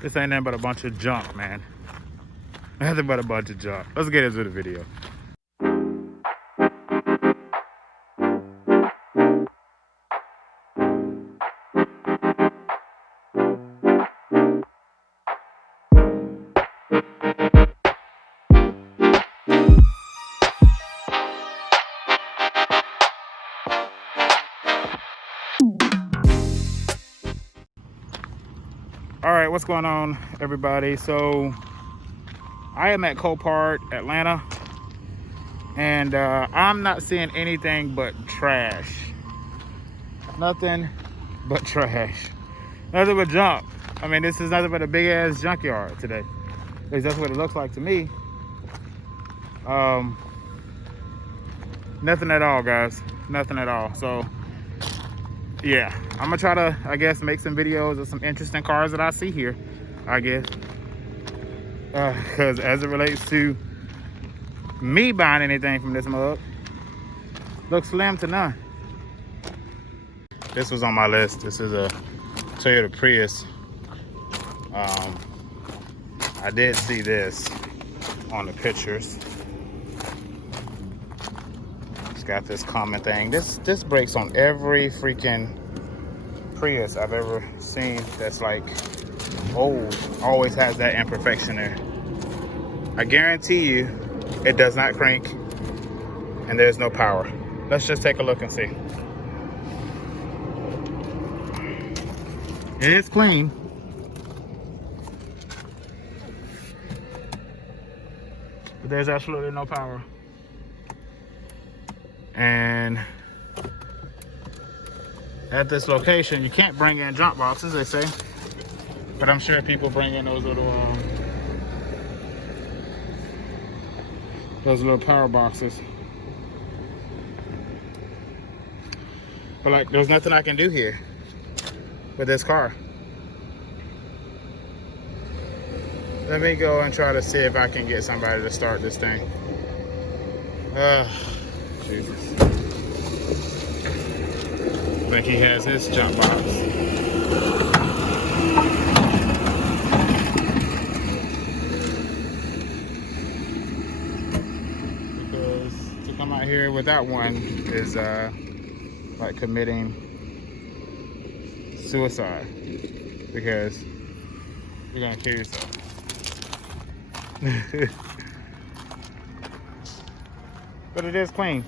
This ain't nothing but a bunch of junk, man. Nothing but a bunch of junk. Let's get into the video. All right, what's going on, everybody? So I am at Copart, Atlanta, and I'm not seeing anything but trash. Nothing but trash. Nothing but junk. I mean, this is nothing but a big ass junkyard today. At least that's what it looks like to me. Nothing at all, guys. Nothing at all. So yeah, I'm gonna try to, I guess, make some videos of some interesting cars that I see here, I guess. Because as it relates to me buying anything from this mug, looks slim to none. This was on my list. This is a Toyota Prius. I did see this on the pictures. It's got this common thing. This breaks on every freaking Prius I've ever seen that's like old. Always has that imperfection there. I guarantee you it does not crank and there's no power. Let's just take a look and see. It is clean. But there's absolutely no power. And at this location, you can't bring in jump boxes, they say. But I'm sure people bring in those little power boxes. But like, there's nothing I can do here with this car. Let me go and try to see if I can get somebody to start this thing. Jesus. I think he has his jump box. Because to come out here without one is like committing suicide. Because you're gonna kill yourself. But it is clean.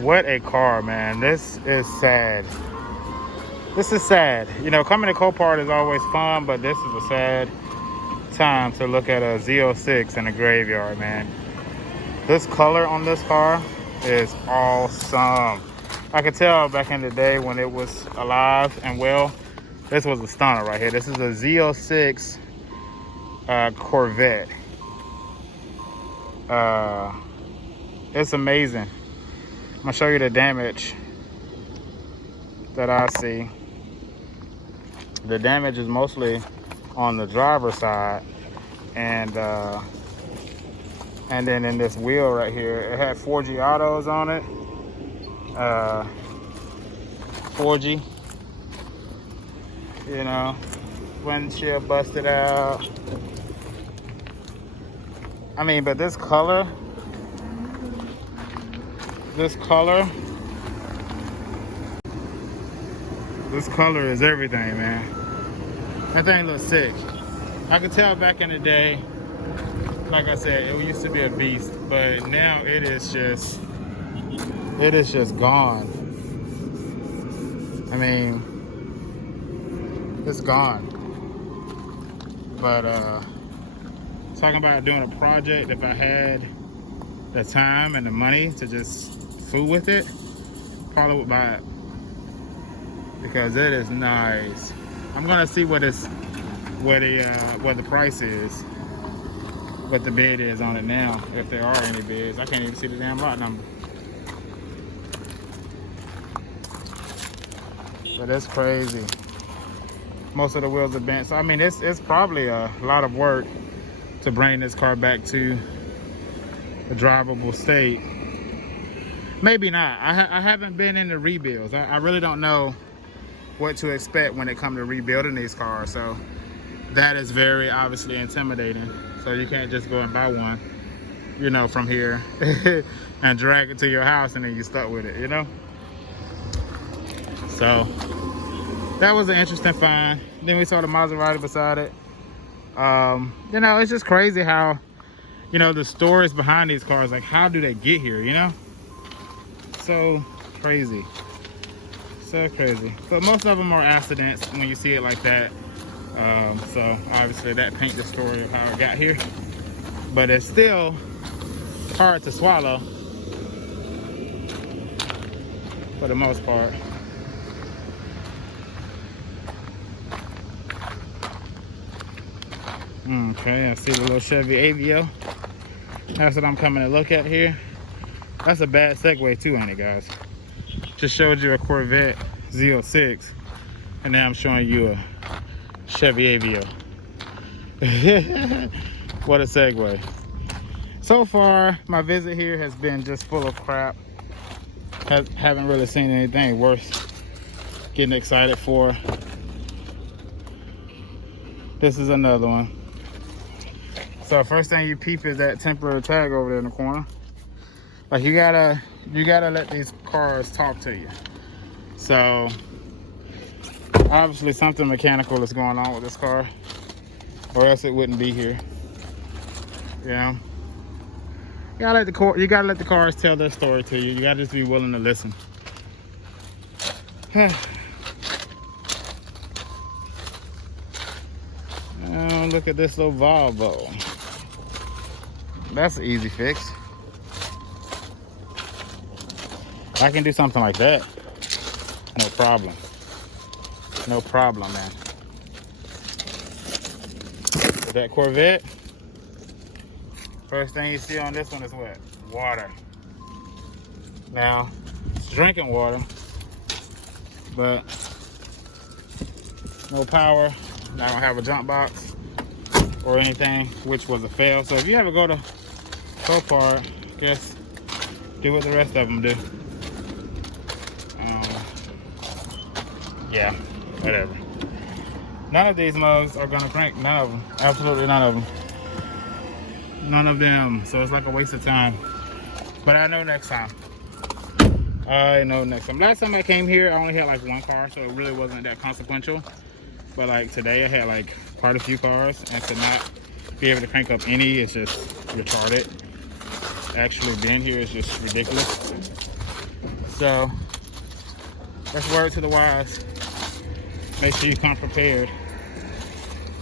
What a car, man. This is sad. This is sad. You know, coming to Copart is always fun, but this is a sad time to look at a Z06 in a graveyard, man. This color on this car is awesome. I could tell back in the day when it was alive and well, this was a stunner right here. This is a Z06 Corvette. It's amazing. I'm gonna show you the damage that I see. The damage is mostly on the driver's side, and then in this wheel right here, it had 4G autos on it. 4G, you know, windshield busted out. I mean, but this color is everything, man. That thing looks sick. I could tell back in the day, like I said, it used to be a beast, but now it is just gone. I mean, it's gone. But talking about doing a project, if I had the time and the money to just fool with it, probably would buy it, because it is nice. I'm gonna see what the price is, what the bid is on it now, if there are any bids. I can't even see the damn lot number. But it's crazy. Most of the wheels are bent. So I mean, it's probably a lot of work to bring this car back to a drivable state. Maybe not. I haven't been in the rebuilds. I really don't know what to expect when it comes to rebuilding these cars. So that is very obviously intimidating. So you can't just go and buy one, you know, from here and drag it to your house and then you're stuck with it, you know? So that was an interesting find. Then we saw the Maserati beside it. You know, it's just crazy how, you know, the stories behind these cars, like how do they get here, you know? So crazy. So crazy. But most of them are accidents when you see it like that. So obviously that paints the story of how it got here. But it's still hard to swallow for the most part. Okay, I see the little Chevy Aveo. That's what I'm coming to look at here. That's a bad segue too, ain't it, guys? Just showed you a Corvette Z06, and now I'm showing you a Chevy Aveo. What a segue. So far, my visit here has been just full of crap. Haven't really seen anything worth getting excited for. This is another one. So first thing you peep is that temporary tag over there in the corner. Like you gotta let these cars talk to you. So obviously something mechanical is going on with this car, or else it wouldn't be here. You know, you gotta let the cars tell their story to you. You gotta just be willing to listen. Oh, look at this little Volvo. That's an easy fix. I can do something like that. No problem. No problem, man. With that Corvette, first thing you see on this one is what? Water. Now, it's drinking water, but no power. I don't have a jump box or anything, which was a fail. So if you ever go to Copart, guess do what the rest of them do. Yeah, whatever. None of these mugs are gonna crank. None of them. Absolutely none of them. None of them. So it's like a waste of time. But I know next time. I know next time. Last time I came here, I only had like one car, so it really wasn't that consequential. But like today, I had like quite a few cars, and to not be able to crank up any is just retarded. Actually being here is just ridiculous. So let's word to the wise. Make sure you come prepared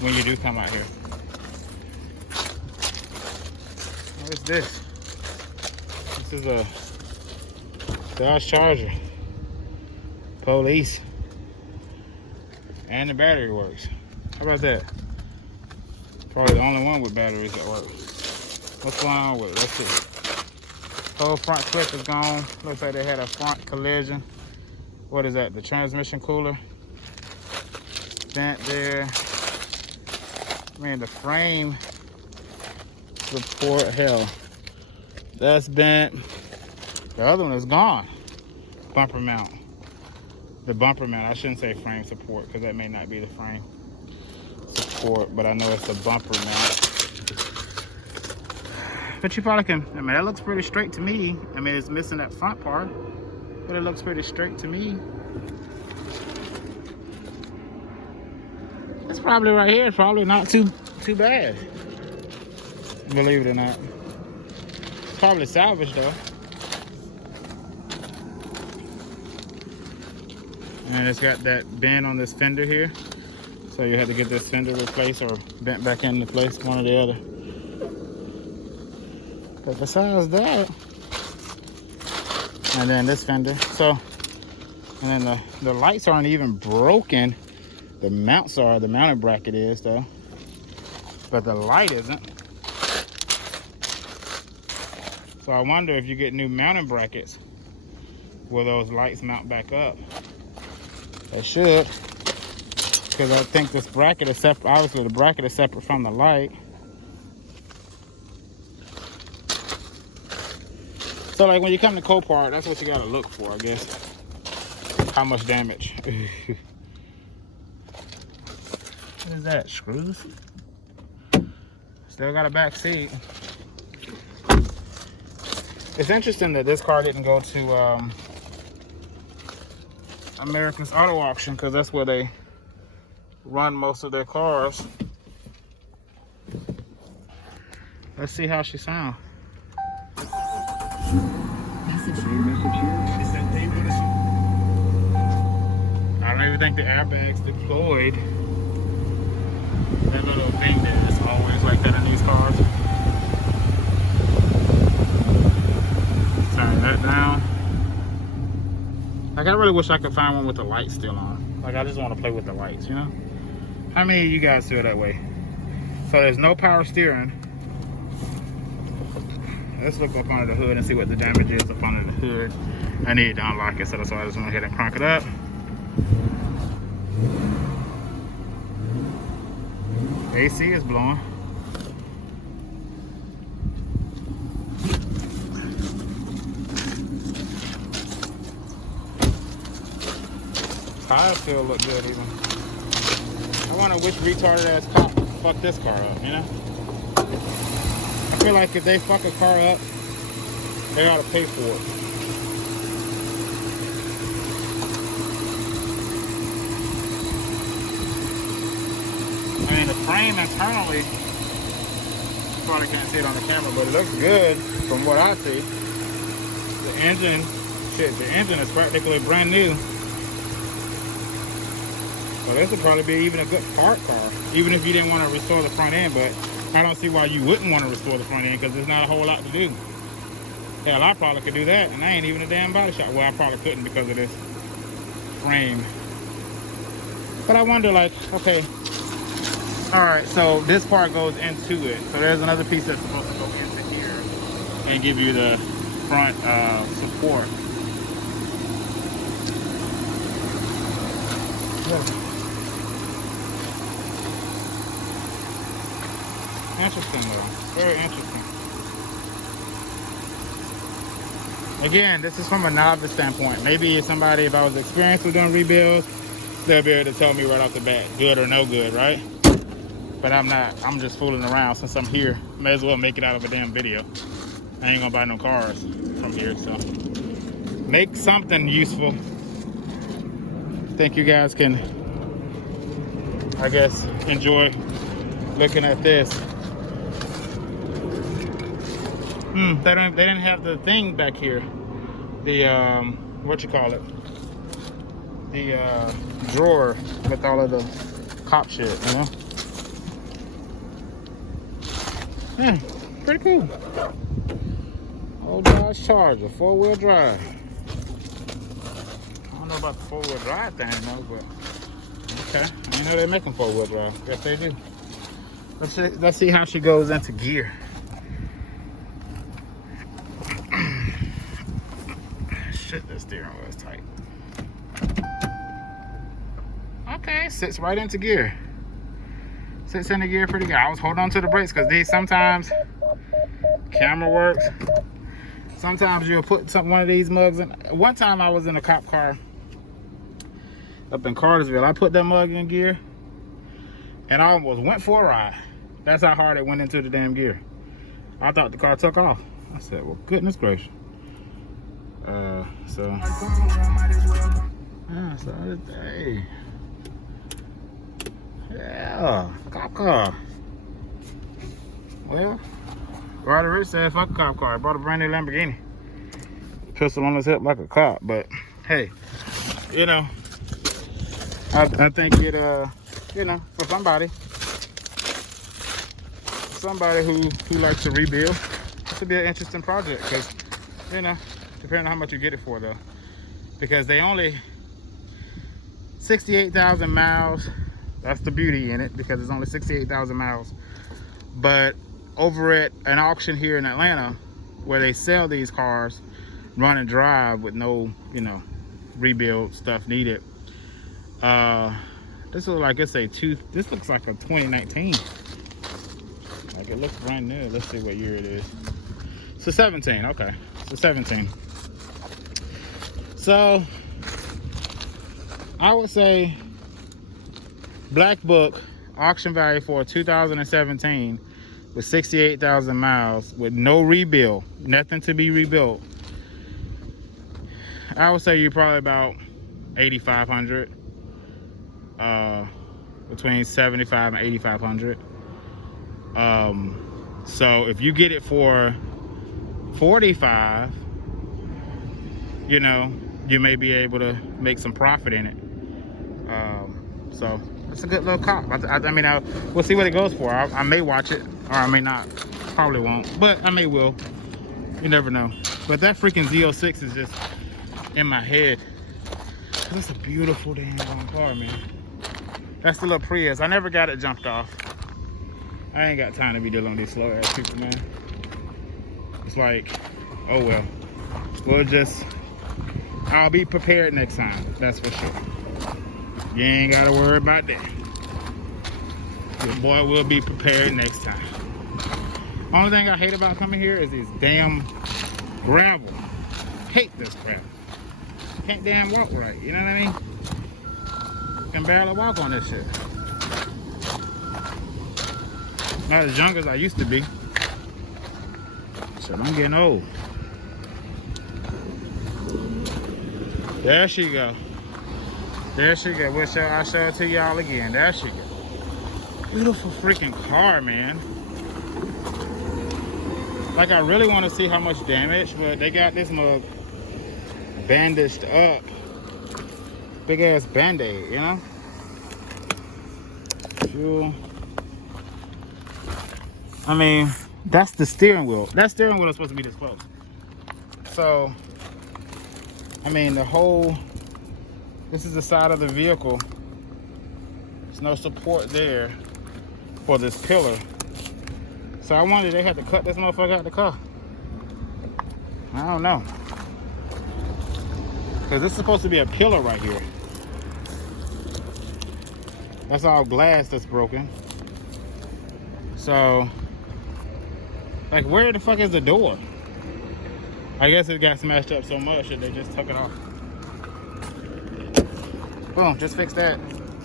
when you do come out here. What is this? This is a Dodge Charger. Police. And the battery works. How about that? Probably the only one with batteries that work. What's going on with it? Let's see. Whole front clip is gone. Looks like they had a front collision. What is that? The transmission cooler. Bent there. Man, the frame support, hell, that's bent. The other one is gone. Bumper mount. The bumper mount. I shouldn't say frame support because that may not be the frame support, but I know it's the bumper mount. But you probably can, I mean, that looks pretty straight to me. I mean, it's missing that front part, but it looks pretty straight to me. It's probably right here. It's probably not too bad, believe it or not. It's probably salvaged though. And it's got that bend on this fender here, so you have to get this fender replaced or bent back into place, one or the other. But besides that, and then this fender, so, and then the lights aren't even broken. The mounts are, the mounted bracket is though, but the light isn't. So I wonder if you get new mounting brackets, will those lights mount back up? They should, because I think this bracket is separate. Obviously the bracket is separate from the light. So like when you come to Copart, that's what you gotta look for, I guess. How much damage. What is that? Screws? Still got a back seat. It's interesting that this car didn't go to America's Auto Auction, because that's where they run most of their cars. Let's see how she sounds. I don't even think the airbag's deployed. That little thing that is always like that in these cars. Turn that down. Like, I really wish I could find one with the lights still on. Like, I just want to play with the lights, you know? How many of you guys feel that way? So there's no power steering. Let's look up under the hood and see what the damage is up under the hood. I need to unlock it, so that's why I just went ahead and crank it up. AC is blowing. Tires still look good even. I wonder which retarded ass cop fucked this car up, you know? I feel like if they fuck a car up, they gotta pay for it. I mean, the frame internally, you probably can't see it on the camera, but it looks good from what I see. The engine, shit, the engine is practically brand new. So this would probably be even a good park car, even if you didn't want to restore the front end, but I don't see why you wouldn't want to restore the front end, because there's not a whole lot to do. Hell, I probably could do that, and I ain't even a damn body shop. Well, I probably couldn't because of this frame. But I wonder, like, okay, all right, so this part goes into it. So there's another piece that's supposed to go into here and give you the front support. Yeah. Interesting though, very interesting. Again, this is from a novice standpoint. Maybe somebody, if I was experienced with doing rebuilds, they'll be able to tell me right off the bat, good or no good, right? But I'm not, I'm just fooling around since I'm here. May as well make it out of a damn video. I ain't gonna buy no cars from here, so. Make something useful. Think you guys can, I guess, enjoy looking at this. They didn't have the thing back here. The what you call it? The drawer with all of the cop shit, you know? Yeah, pretty cool. Old Dodge Charger, 4-wheel drive. I don't know about the 4-wheel drive thing though, but okay. I didn't know they're making 4-wheel drive. Guess they do. Let's see how she goes into gear. Shit, the steering wheel is tight. Okay, sits right into gear. Sits into gear pretty good. I was holding on to the brakes because these sometimes camera works. Sometimes you'll put one of these mugs in. One time I was in a cop car up in Cartersville. I put that mug in gear and I almost went for a ride. That's how hard it went into the damn gear. I thought the car took off. I said, well, goodness gracious. Hey. Yeah, cop car. Well, Ryder Rich said, fuck a cop car. I bought a brand new Lamborghini. Pistol on his hip like a cop, but hey, you know, I think it, you know, for somebody who likes to rebuild, this would be an interesting project, because, you know, depending on how much you get it for though, because they only 68,000 miles. That's the beauty in it, because it's only 68,000 miles. But over at an auction here in Atlanta, where they sell these cars, run and drive with no, you know, rebuild stuff needed. This looks like it's this looks like a 2019. Like it looks brand new. Let's see what year it is. It's a 17, okay. It's a 17. So I would say Black Book Auction value for 2017 with 68,000 miles with no rebuild, nothing to be rebuilt. I would say you're probably about 8,500, between 75 and 8,500. So if you get it for 45, you know, you may be able to make some profit in it. So it's a good little car. I mean, we'll see what it goes for. I may watch it, or I may not. Probably won't, but I may will. You never know. But that freaking Z06 is just in my head. That's a beautiful damn car, man. That's the little Prius. I never got it jumped off. I ain't got time to be dealing with these slow ass people, man. It's like, oh well. I'll be prepared next time. That's for sure. You ain't gotta worry about that. Your boy will be prepared next time. Only thing I hate about coming here is these damn gravel. Hate this gravel. Can't damn walk right, you know what I mean? Can barely walk on this shit. Not as young as I used to be. Shit, I'm getting old. There she go. There she go. I'll show it to y'all again. There she go. Beautiful freaking car, man. Like, I really want to see how much damage, but they got this mug bandaged up. Big ass band-aid, you know? Fuel. I mean, that's the steering wheel. That steering wheel is supposed to be this close. So, I mean, this is the side of the vehicle. There's no support there for this pillar. So I wonder, they had to cut this motherfucker out the car. I don't know. Because this is supposed to be a pillar right here. That's all glass that's broken. So, like, where the fuck is the door? I guess it got smashed up so much that they just took it off. Boom, just fix that.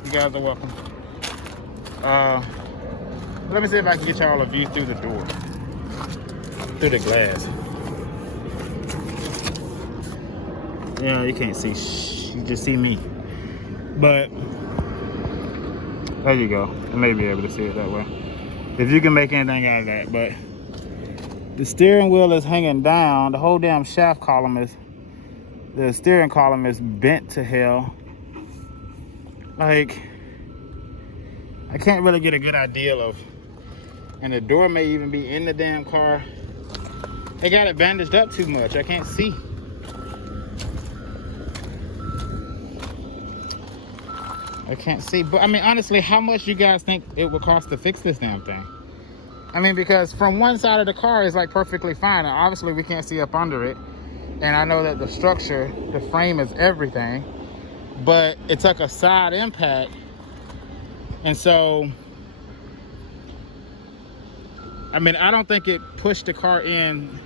You guys are welcome. Let me see if I can get y'all a view through the door. Through the glass. Yeah, you can't see. You just see me. But there you go. You may be able to see it that way. If you can make anything out of that. But the steering wheel is hanging down. The whole damn shaft column is, the steering column is bent to hell. Like, I can't really get a good idea of, and the door may even be in the damn car. They got it bandaged up too much. I can't see. I can't see. But I mean, honestly, how much you guys think it would cost to fix this damn thing? I mean, because from one side of the car is like perfectly fine. And obviously we can't see up under it. And I know that the structure, the frame is everything. But it took a side impact. And so, I mean, I don't think it pushed the car in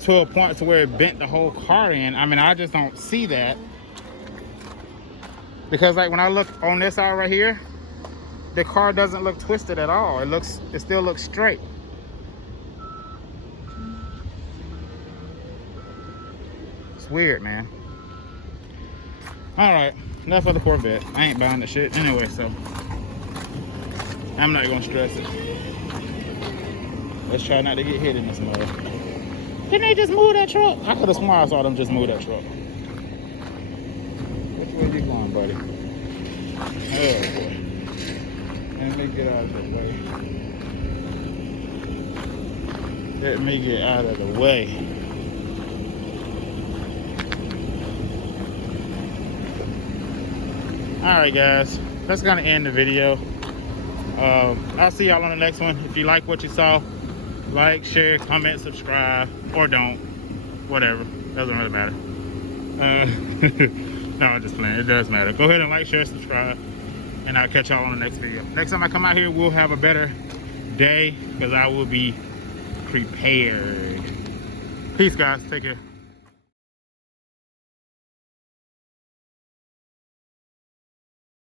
to a point to where it bent the whole car in. I mean, I just don't see that. Because like when I look on this side right here, the car doesn't look twisted at all. It still looks straight. It's weird, man. All right, enough of the Corvette. I ain't buying the shit anyway, so I'm not gonna stress it. Let's try not to get hit in this mud. Didn't they just move that truck? I could have sworn I saw them just move that truck. Which way you going, buddy? Oh boy. Let me get out of the way. Let me get out of the way. Alright guys, that's gonna end the video. I'll see y'all on the next one. If you like what you saw, like, share, comment, subscribe, or don't. Whatever. Doesn't really matter. No, I'm just playing. It does matter. Go ahead and like, share, subscribe, and I'll catch y'all on the next video. Next time I come out here, we'll have a better day because I will be prepared. Peace, guys. Take care.